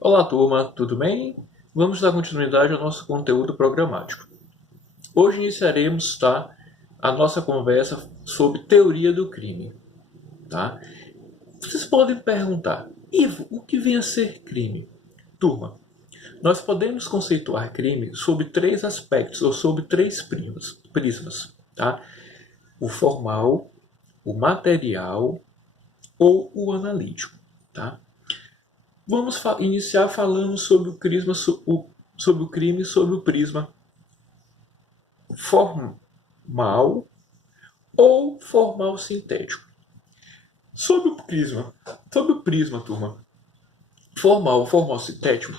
Olá, turma, tudo bem? Vamos dar continuidade ao nosso conteúdo programático. Hoje iniciaremos, a nossa conversa sobre teoria do crime, tá? Vocês podem perguntar, Ivo, o que vem a ser crime? Turma, nós podemos conceituar crime sobre três aspectos ou sobre três prismas, tá? O formal, o material ou o analítico, tá? Vamos iniciar falando sobre sobre o crime sobre o prisma formal ou formal sintético. Sobre o prisma, turma, formal ou formal sintético,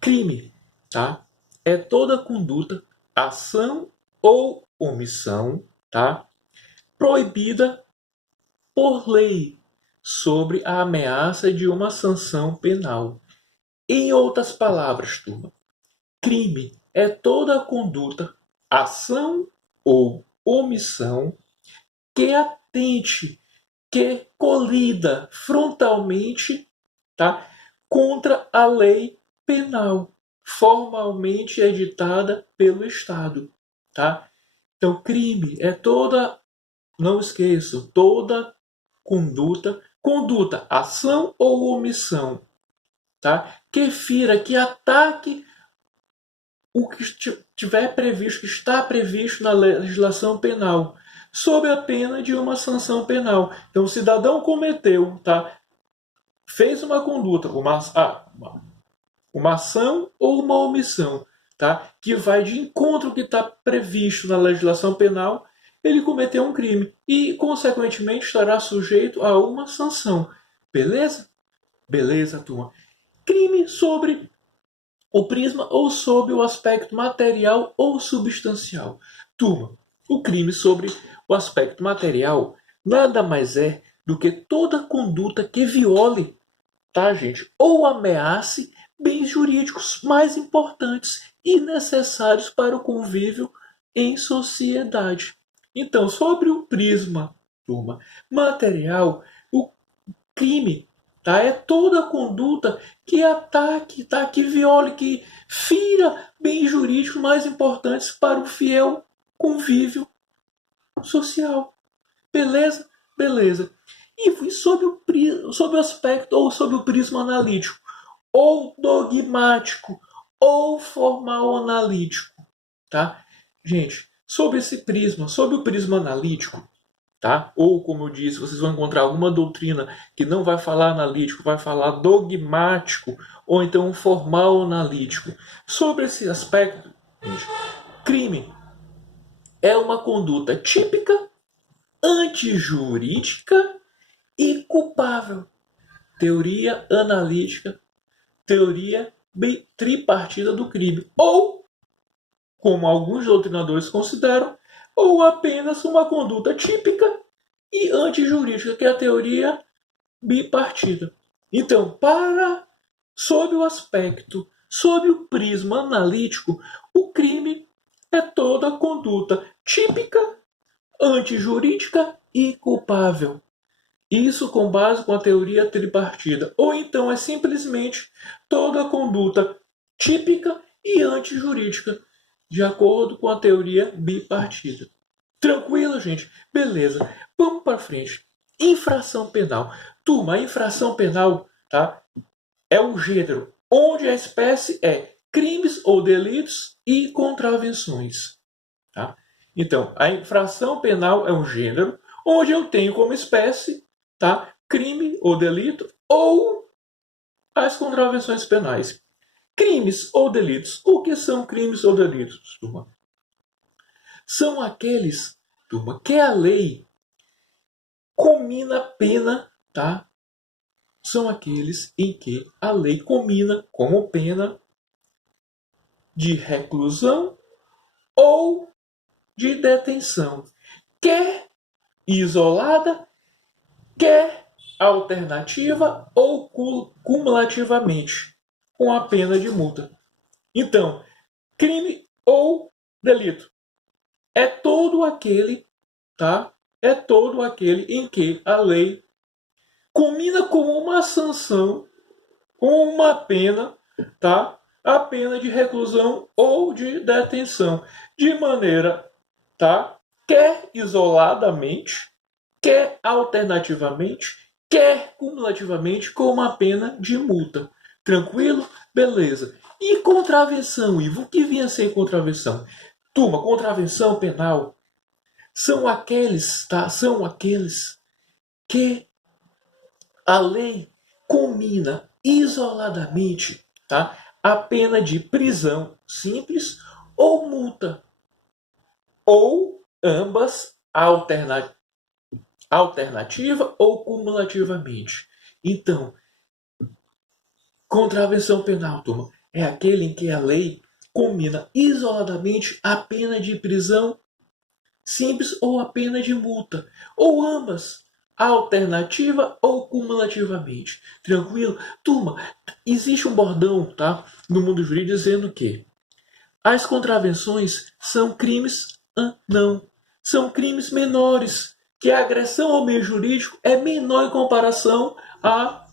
crime, tá? É toda conduta, ação ou omissão, tá? Proibida por lei sobre a ameaça de uma sanção penal. Em outras palavras, turma, crime é toda conduta, ação ou omissão que atente, que colida frontalmente, tá, contra a lei penal formalmente editada pelo Estado, tá? Então, crime é toda, não esqueço, toda conduta, ação ou omissão, tá? Que fira, que ataque o que tiver previsto, que está previsto na legislação penal, sob a pena de uma sanção penal. Então, o cidadão cometeu, tá? Fez uma conduta, uma ação ou uma omissão, tá? Que vai de encontro ao que está previsto na legislação penal, ele cometeu um crime e, consequentemente, estará sujeito a uma sanção. Beleza? Beleza, turma. Crime sobre o prisma ou sob o aspecto material ou substancial. Turma, o crime sobre o aspecto material nada mais é do que toda conduta que viole, tá, gente, ou ameace bens jurídicos mais importantes e necessários para o convívio em sociedade. Então, sobre o prisma, turma, material, o crime, tá? É toda conduta que ataque, tá? Que viole, que fira bens jurídicos mais importantes para o fiel convívio social. Beleza? Beleza. E sobre o aspecto ou sobre o prisma analítico, ou dogmático, ou formal analítico, tá? Gente, sobre o prisma analítico, tá? Ou, como eu disse, vocês vão encontrar alguma doutrina que não vai falar analítico, vai falar dogmático, ou então formal analítico. Sobre esse aspecto, gente, crime é uma conduta típica, antijurídica e culpável. Teoria analítica, teoria tripartida do crime. Ou, como alguns doutrinadores consideram, ou apenas uma conduta típica e antijurídica, que é a teoria bipartida. Então, sob o aspecto, sob o prisma analítico, o crime é toda conduta típica, antijurídica e culpável. Isso com base com a teoria tripartida. Ou então é simplesmente toda conduta típica e antijurídica, de acordo com a teoria bipartida. Tranquilo, gente? Beleza. Vamos para frente. Infração penal. Turma, a infração penal, tá? É o gênero onde a espécie é crimes ou delitos e contravenções, tá? Então, a infração penal é um gênero onde eu tenho como espécie, tá? Crime ou delito ou as contravenções penais. Crimes ou delitos. O que são crimes ou delitos, turma? São aqueles, turma, que a lei comina pena, tá? São aqueles em que a lei comina como pena de reclusão ou de detenção, quer isolada, quer alternativa ou cumulativamente, com a pena de multa. Então, crime ou delito é todo aquele, tá? É todo aquele em que a lei combina como uma sanção uma pena, tá? A pena de reclusão ou de detenção, de maneira, tá? Quer isoladamente, quer alternativamente, quer cumulativamente com uma pena de multa. Tranquilo? Beleza. E contravenção, Ivo? O que vinha a ser contravenção? Turma, contravenção penal são aqueles, tá? São aqueles que a lei combina isoladamente, tá? A pena de prisão simples ou multa, ou ambas alternativa ou cumulativamente. Então, contravenção penal, turma, é aquele em que a lei combina isoladamente a pena de prisão simples ou a pena de multa, ou ambas, alternativa ou cumulativamente. Tranquilo? Turma, existe um bordão, tá, no mundo jurídico dizendo que as contravenções são crimes, não, são crimes menores, que a agressão ao meio jurídico é menor em comparação a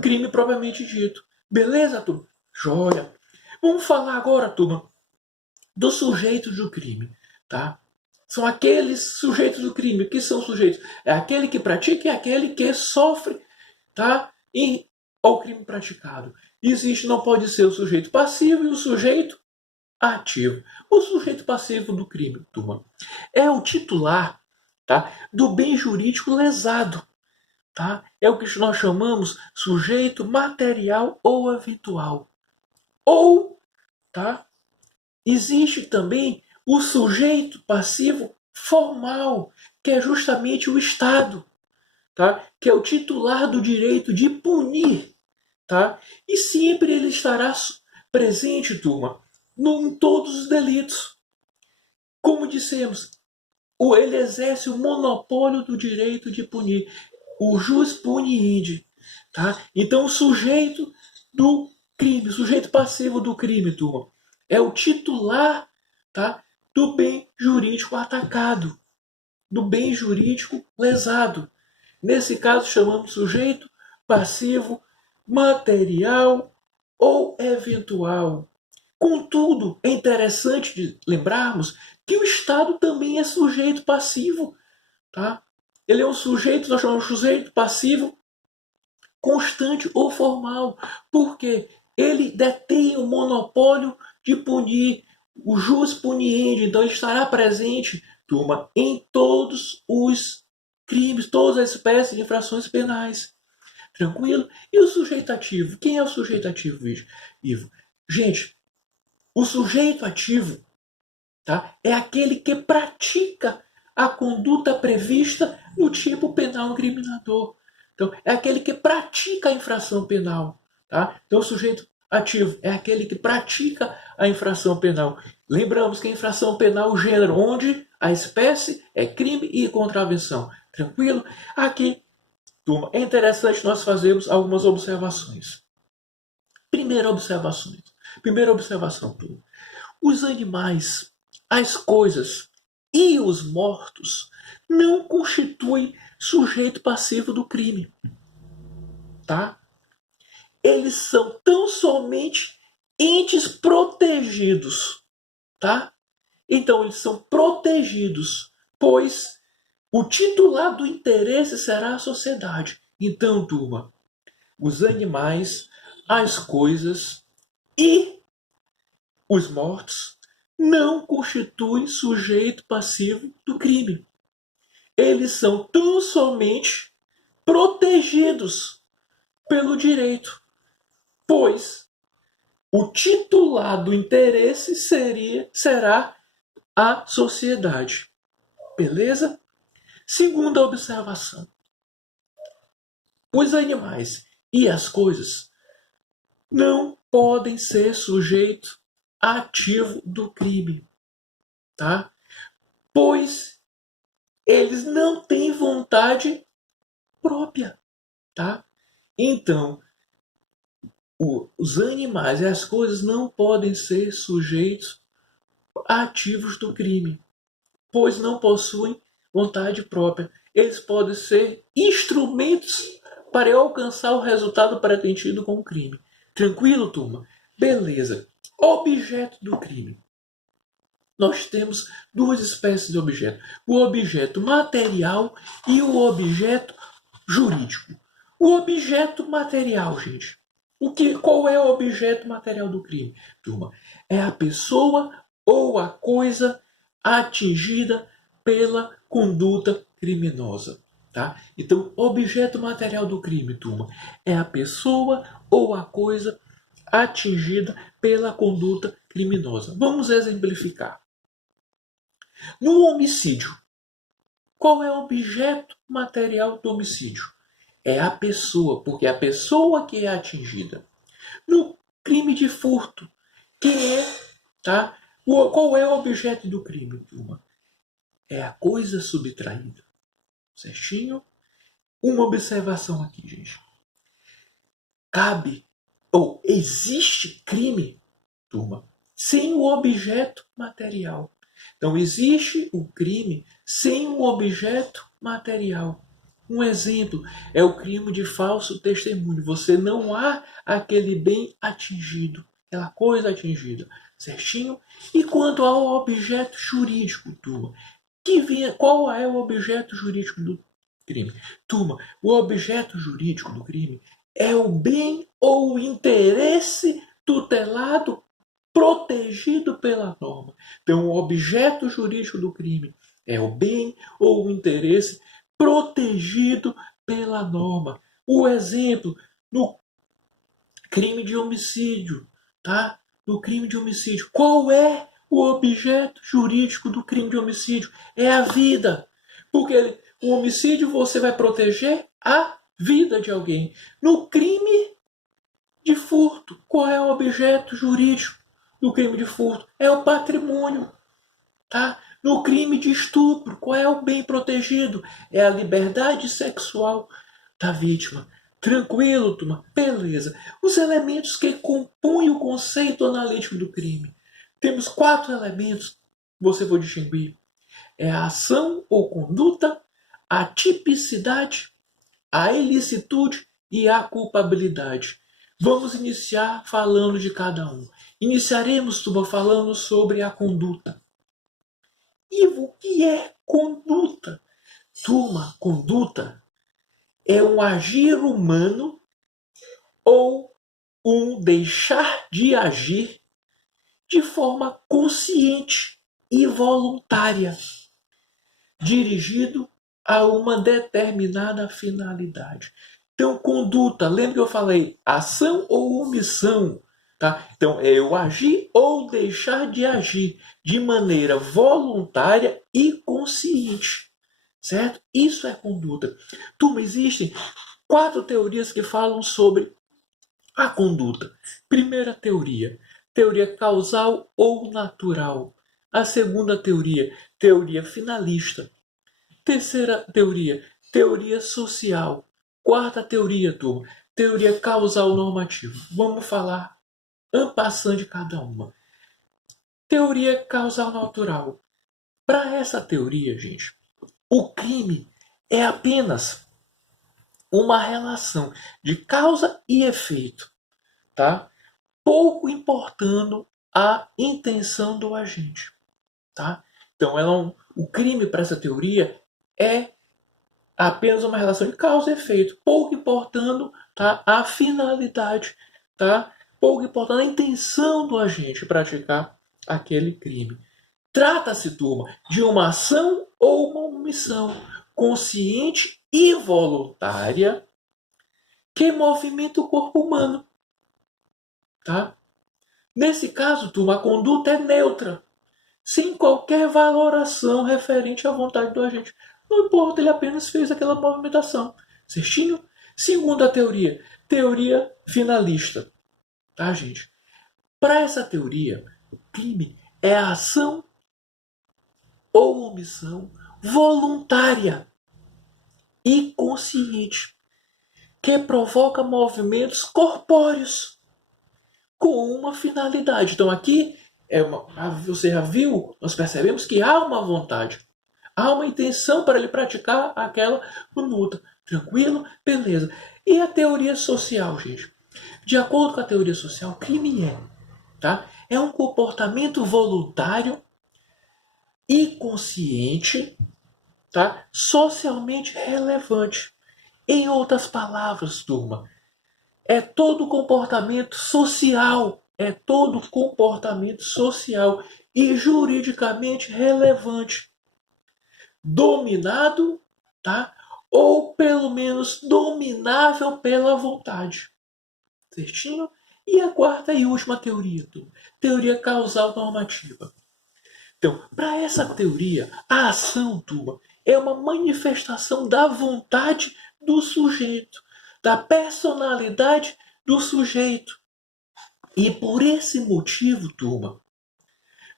crime propriamente dito. Beleza, turma? Joia. Vamos falar agora, turma, do sujeito do crime, tá? São aqueles sujeitos do crime. O que são sujeitos? É aquele que pratica e aquele que sofre, tá? Ao crime praticado. Existe, não pode ser o sujeito passivo e o sujeito ativo. O sujeito passivo do crime, turma, é o titular, tá? Do bem jurídico lesado, tá? É o que nós chamamos sujeito material ou eventual. Ou, tá? Existe também o sujeito passivo formal, que é justamente o Estado, tá? Que é o titular do direito de punir, tá? E sempre ele estará presente, turma, em todos os delitos. Como dissemos, ele exerce o monopólio do direito de punir, o jus puniendi, tá? Então o sujeito do crime, o sujeito passivo do crime, turma, é o titular, tá, do bem jurídico atacado, do bem jurídico lesado. Nesse caso chamamos sujeito passivo material ou eventual. Contudo, é interessante de lembrarmos que o Estado também é sujeito passivo, tá? Ele é um sujeito, nós chamamos de sujeito passivo constante ou formal, porque ele detém o monopólio de punir, o jus puniendi, então ele estará presente, turma, em todos os crimes, todas as espécies de infrações penais. Tranquilo? E o sujeito ativo? Quem é o sujeito ativo, Ivo? Gente, o sujeito ativo, tá, é aquele que pratica a conduta prevista no tipo penal incriminador. Então, é aquele que pratica a infração penal. Tá? Então, o sujeito ativo é aquele que pratica a infração penal. Lembramos que a infração penal é o gênero onde a espécie é crime e contravenção. Tranquilo? Aqui, turma, é interessante nós fazermos algumas observações. Primeira observação, turma. Os animais, as coisas e os mortos não constituem sujeito passivo do crime, tá? Eles são tão somente entes protegidos, tá? Então eles são protegidos, pois o titular do interesse será a sociedade. Então, turma, os animais, as coisas e os mortos não constituem sujeito passivo do crime. Eles são tão somente protegidos pelo direito, pois o titular do interesse será a sociedade. Beleza? Segunda observação. Os animais e as coisas não podem ser sujeito ativo do crime, tá? Pois eles não têm vontade própria, tá? Então, os animais e as coisas não podem ser sujeitos ativos do crime, pois não possuem vontade própria. Eles podem ser instrumentos para eu alcançar o resultado pretendido com o crime. Tranquilo, turma? Beleza. Objeto do crime. Nós temos duas espécies de objeto. O objeto material e o objeto jurídico. O objeto material, gente. Qual é o objeto material do crime, turma? É a pessoa ou a coisa atingida pela conduta criminosa. Tá? Então, objeto material do crime, turma, é a pessoa ou a coisa atingida pela conduta criminosa. Vamos exemplificar. No homicídio, qual é o objeto material do homicídio? É a pessoa, porque é a pessoa que é atingida. No crime de furto, quem é, tá? Qual é o objeto do crime, turma? É a coisa subtraída. Certinho? Uma observação aqui, gente. Cabe ou existe crime, turma, sem o objeto material. Então, existe o crime sem um objeto material. Um exemplo é o crime de falso testemunho. Você não há aquele bem atingido, aquela coisa atingida, certinho? E quanto ao objeto jurídico, turma, qual é o objeto jurídico do crime? Turma, o objeto jurídico do crime é o bem ou o interesse tutelado protegido pela norma. Então, o objeto jurídico do crime é o bem ou o interesse protegido pela norma. O exemplo no crime de homicídio, tá? No crime de homicídio, qual é o objeto jurídico do crime de homicídio? É a vida. Porque o homicídio você vai proteger a vida de alguém. No crime de furto, qual é o objeto jurídico do crime de furto? É o patrimônio, tá? No crime de estupro, qual é o bem protegido? É a liberdade sexual da vítima. Tranquilo, turma? Beleza. Os elementos que compõem o conceito analítico do crime. Temos 4 elementos que você vai distinguir. É a ação ou conduta, a tipicidade, a ilicitude e a culpabilidade. Vamos iniciar falando de cada um. Iniciaremos, turma, falando sobre a conduta. Ivo, o que é conduta? Turma, conduta é um agir humano ou um deixar de agir de forma consciente e voluntária, dirigido a uma determinada finalidade. Então, conduta, lembra que eu falei ação ou omissão? Tá? Então, é eu agir ou deixar de agir de maneira voluntária e consciente. Certo? Isso é conduta. Turma, existem 4 teorias que falam sobre a conduta. Primeira teoria, teoria causal ou natural. A segunda teoria, teoria finalista. Terceira teoria, teoria social. Quarta teoria, turma, teoria causal normativa. Vamos falar en passant de cada uma. Teoria causal natural. Para essa teoria, gente, o crime é apenas uma relação de causa e efeito, tá? Pouco importando a intenção do agente, tá? Então, o crime para essa teoria é apenas uma relação de causa e efeito, pouco importando, tá, a finalidade, tá? Pouco importando a intenção do agente praticar aquele crime. Trata-se, turma, de uma ação ou uma omissão consciente e voluntária que movimenta o corpo humano, tá? Nesse caso, turma, a conduta é neutra, sem qualquer valoração referente à vontade do agente. Não importa, ele apenas fez aquela movimentação. Certinho? Segunda teoria, teoria finalista. Tá, gente? Para essa teoria, o crime é a ação ou omissão voluntária e consciente que provoca movimentos corpóreos com uma finalidade. Então aqui, você já viu, nós percebemos que há uma vontade. Há uma intenção para ele praticar aquela conduta. Tranquilo? Beleza. E a teoria social, gente? De acordo com a teoria social, crime tá? É um comportamento voluntário e consciente, tá? Socialmente relevante. Em outras palavras, turma, é todo comportamento social, e juridicamente relevante, dominado, tá? Ou pelo menos dominável pela vontade. Certinho? E a quarta e última teoria, turma, teoria causal normativa. Então, para essa teoria, a ação, turma, é uma manifestação da vontade do sujeito, da personalidade do sujeito. E por esse motivo, turma,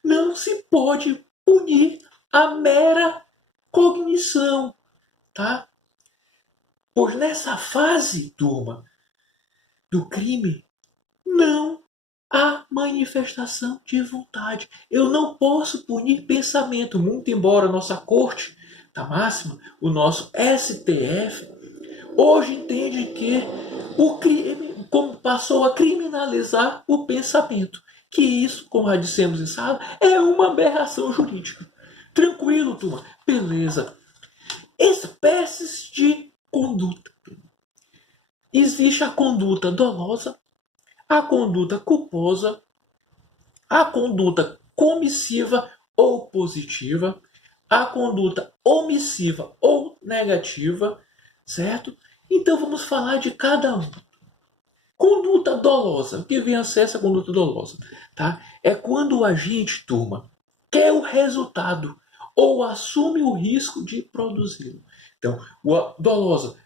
não se pode punir a mera cognição, tá? Pois nessa fase, turma, do crime, não há manifestação de vontade. Eu não posso punir pensamento, muito embora a nossa corte da máxima, o nosso STF, hoje entende que o crime como passou a criminalizar o pensamento. Que isso, como já dissemos em sala, é uma aberração jurídica. Tranquilo, turma? Beleza. Espécies de conduta. Existe a conduta dolosa, a conduta culposa, a conduta comissiva ou positiva, a conduta omissiva ou negativa, certo? Então vamos falar de cada um. Conduta dolosa. O que vem a ser essa conduta dolosa? Tá? É quando o agente, turma, quer o resultado ou assume o risco de produzi-lo. Então, dolosa,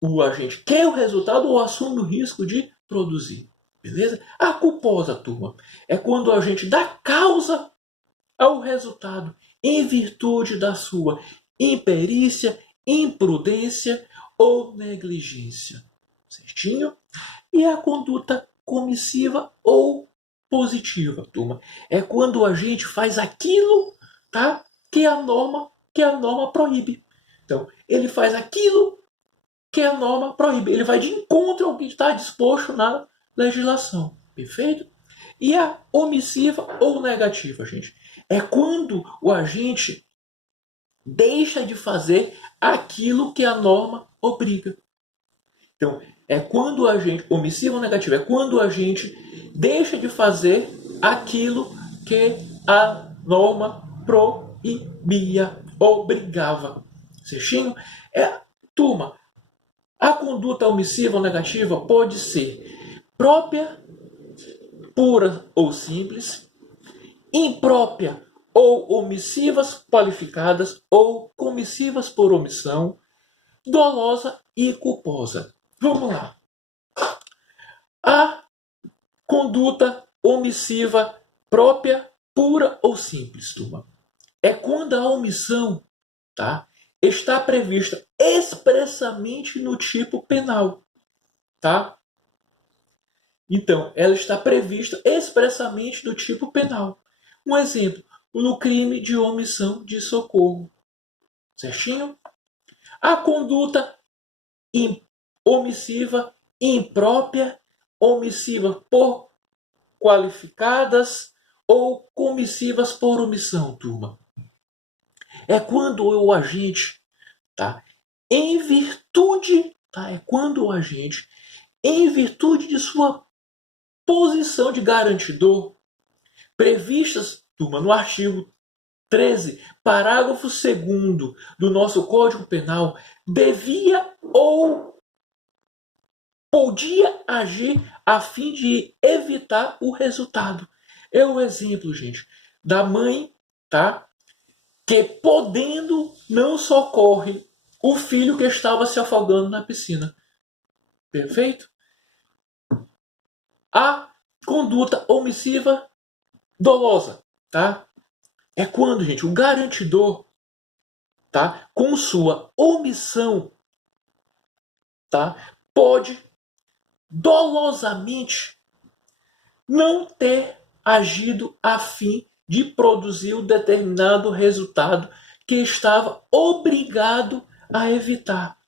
o agente quer o resultado ou assume o risco de produzir. Beleza? A culposa, turma, é quando o agente dá causa ao resultado em virtude da sua imperícia, imprudência ou negligência. Certinho? E a conduta comissiva ou positiva, turma, é quando a gente faz aquilo, tá? Que a norma proíbe. Então, ele faz aquilo que a norma proíbe. Ele vai de encontro ao que está disposto na legislação. Perfeito? E a omissiva ou negativa, gente, é quando o agente deixa de fazer aquilo que a norma obriga. Então, é quando a gente, omissivo ou negativo, é quando a gente deixa de fazer aquilo que a norma proibia, obrigava. Certinho? Turma, a conduta omissiva ou negativa pode ser própria, pura ou simples, imprópria ou omissivas qualificadas ou comissivas por omissão, dolosa e culposa. Vamos lá. A conduta omissiva própria, pura ou simples, turma, é quando a omissão, tá, está prevista expressamente no tipo penal, tá? Então, ela está prevista expressamente no tipo penal. Um exemplo, no crime de omissão de socorro. Certinho? A conduta omissiva imprópria, omissiva por qualificadas ou comissivas por omissão, turma. É quando o agente, tá? Em virtude, tá? É quando o agente, em virtude de sua posição de garantidor, previstas, turma, no artigo 13, parágrafo 2º do nosso Código Penal, devia ou podia agir a fim de evitar o resultado. É o exemplo, gente, da mãe, tá? Que podendo não socorre o filho que estava se afogando na piscina. Perfeito? A conduta omissiva dolosa, tá? É quando, gente, o garantidor, tá, com sua omissão, tá, pode dolosamente não ter agido a fim de produzir o determinado resultado que estava obrigado a evitar.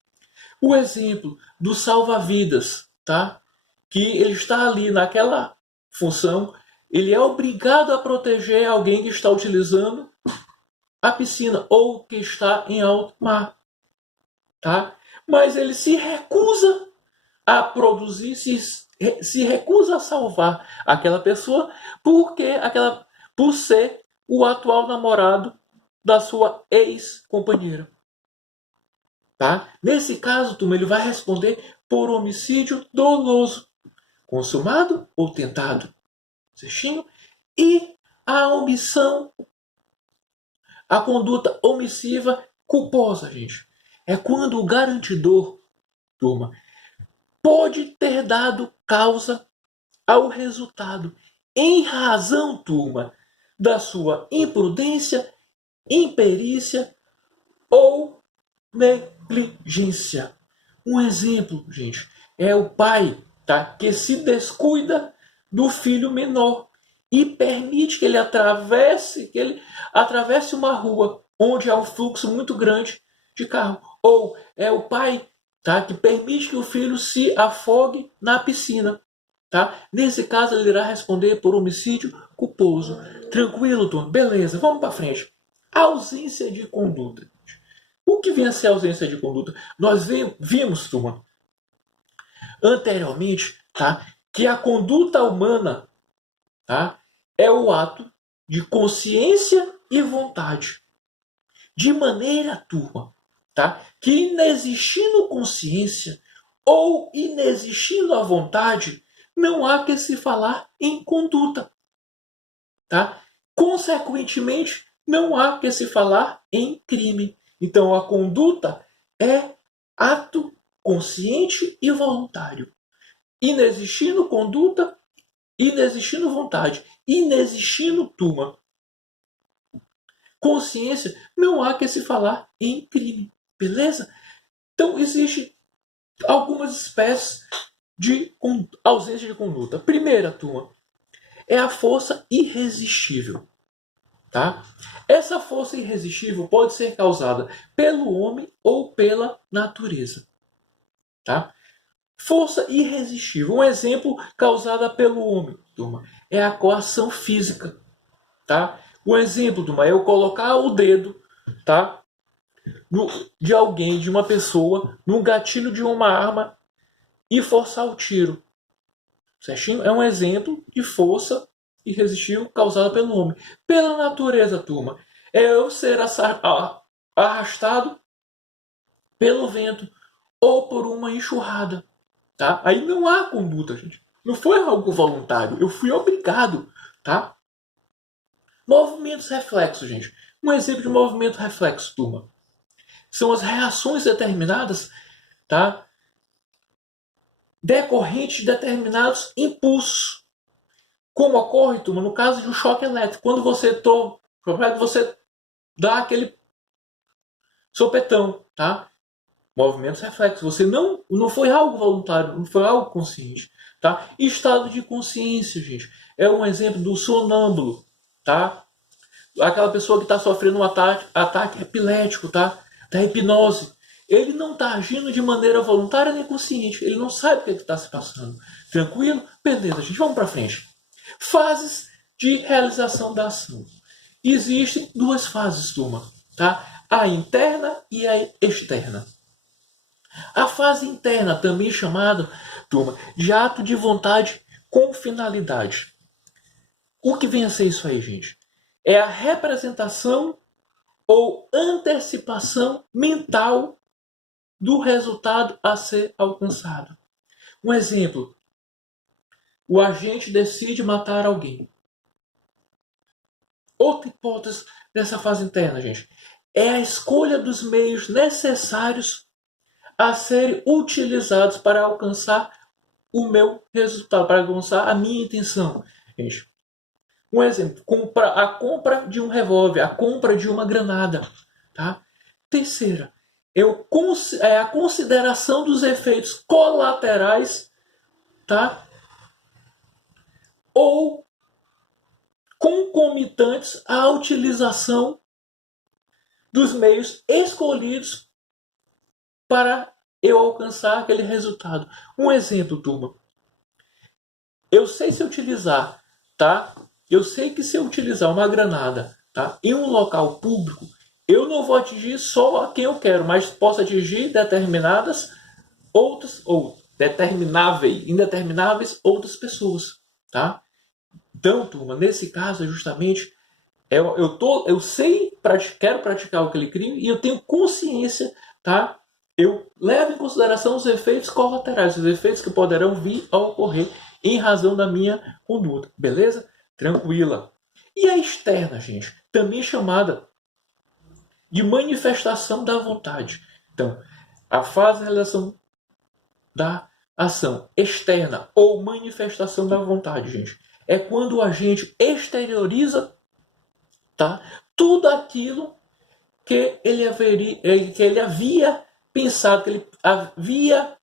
O exemplo do salva-vidas, tá? Que ele está ali naquela função, ele é obrigado a proteger alguém que está utilizando a piscina ou que está em alto mar, tá? Mas ele se recusa a produzir, se recusa a salvar aquela pessoa por ser o atual namorado da sua ex-companheira. Tá? Nesse caso, turma, ele vai responder por homicídio doloso, consumado ou tentado. Certinho? E a omissão, a conduta omissiva culposa, gente. É quando o garantidor, turma, pode ter dado causa ao resultado em razão, turma, da sua imprudência, imperícia ou negligência. Um exemplo, gente, é o pai, tá, que se descuida do filho menor e permite que ele atravesse uma rua onde há um fluxo muito grande de carro. Ou é o pai, tá, que permite que o filho se afogue na piscina. Tá? Nesse caso, ele irá responder por homicídio culposo. Tranquilo, turma? Beleza, vamos para frente. Ausência de conduta. O que vem a ser ausência de conduta? Nós vimos, turma, anteriormente, tá, que a conduta humana, tá, é o ato de consciência e vontade. De maneira, turma, tá, que inexistindo consciência ou inexistindo a vontade, não há que se falar em conduta. Tá? Consequentemente, não há que se falar em crime. Então, a conduta é ato consciente e voluntário. Inexistindo conduta, inexistindo vontade, inexistindo turma, consciência, não há que se falar em crime. Beleza? Então, existe algumas espécies de ausência de conduta. Primeira, turma, é a força irresistível. Tá? Essa força irresistível pode ser causada pelo homem ou pela natureza. Tá? Força irresistível. Um exemplo causada pelo homem, turma, é a coação física. Tá? Um exemplo, turma, é eu colocar o dedo, tá, de alguém, de uma pessoa, no gatilho de uma arma e forçar o tiro. Certinho? É um exemplo de força irresistível causada pelo homem. Pela natureza, turma, é eu ser arrastado pelo vento ou por uma enxurrada. Tá? Aí não há conduta, gente. Não foi algo voluntário. Eu fui obrigado. Tá? Movimentos reflexos, gente. Um exemplo de movimento reflexo, turma, são as reações determinadas, tá, decorrentes de determinados impulsos. Como ocorre, turma, no caso de um choque elétrico. Quando você dá aquele sopetão, tá? Movimentos reflexos. Você não foi algo voluntário, não foi algo consciente, tá? Estado de consciência, gente, é um exemplo do sonâmbulo, tá? Aquela pessoa que está sofrendo um ataque epilético, tá? Da hipnose. Ele não está agindo de maneira voluntária nem consciente. Ele não sabe o que está se passando. Tranquilo? Beleza, gente. Vamos para frente. Fases de realização da ação. Existem duas fases, turma, tá? A interna e a externa. A fase interna, também chamada, turma, de ato de vontade com finalidade. O que vem a ser isso aí, gente? É a representação ou antecipação mental do resultado a ser alcançado. Um exemplo: o agente decide matar alguém. Outra hipótese dessa fase interna, gente, é a escolha dos meios necessários a serem utilizados para alcançar o meu resultado, para alcançar a minha intenção. Gente, um exemplo: a compra de um revólver, a compra de uma granada. Tá? Terceira, é a consideração dos efeitos colaterais, tá? Ou concomitantes à utilização dos meios escolhidos para eu alcançar aquele resultado. Um exemplo, turma. Eu sei se utilizar, tá? Eu sei que se eu utilizar uma granada, tá, em um local público, eu não vou atingir só a quem eu quero, mas posso atingir determinadas outras ou indetermináveis outras pessoas, tá? Então, turma, nesse caso é justamente eu sei, quero praticar aquele crime e eu tenho consciência, tá? Eu levo em consideração os efeitos colaterais, os efeitos que poderão vir a ocorrer em razão da minha conduta, beleza? Tranquila. E a externa, gente, também chamada de manifestação da vontade. Então, a fase de realização da ação externa ou manifestação da vontade, gente, é quando o agente exterioriza, tá, tudo aquilo que ele havia pensado, que ele havia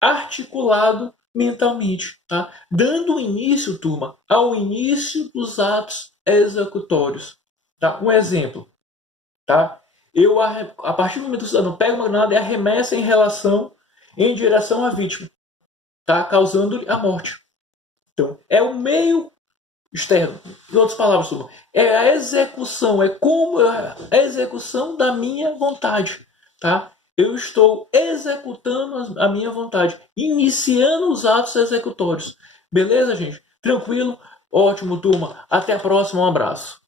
articulado mentalmente, tá? Dando início, turma, ao início dos atos executórios. Tá? Um exemplo, tá? A partir do momento que o cidadão pega uma granada e arremessa em direção à vítima, tá? Causando-lhe a morte. Então, é o meio externo. Em outras palavras, turma, é a execução, é como a execução da minha vontade, tá? Eu estou executando a minha vontade, iniciando os atos executórios. Beleza, gente? Tranquilo? Ótimo, turma. Até a próxima. Um abraço.